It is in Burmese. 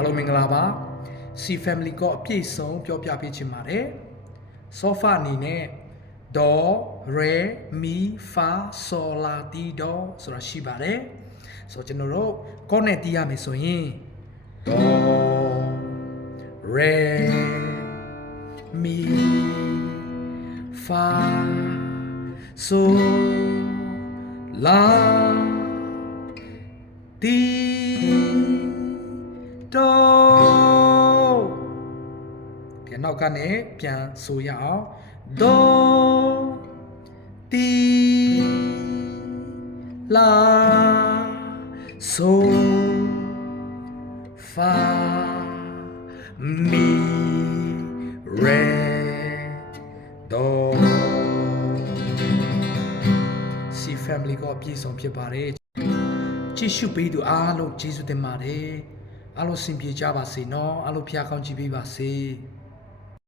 အားလုံးမင်္ဂလာပါ C family ကိုအပြည့်စုံပြောပြပေးချင်ပါတယ် sofa အနေနဲ့ do re mi fa sol la ti do ဆိုတာရှိပါတယ်ဆိုတော့ကျွန်တော်တို့ကောနဲ့တီးရမယ်ဆိုရင် do re mi fa sol la ti do ပြန်နောက်ကနေပြန်ဆိုရအောင် do ti la sol fa mi re do C family ကိုအပြည့်စုံဖြစ်ပါတယ်ကြည့်ရှုပေးသူအားလုံးကျေးဇူးတင်ပါတယ်အားလုံးစင်ပြေကြပါစေနော်အားလုံးဖျားကောင်းကြည့်ပေးပါစေ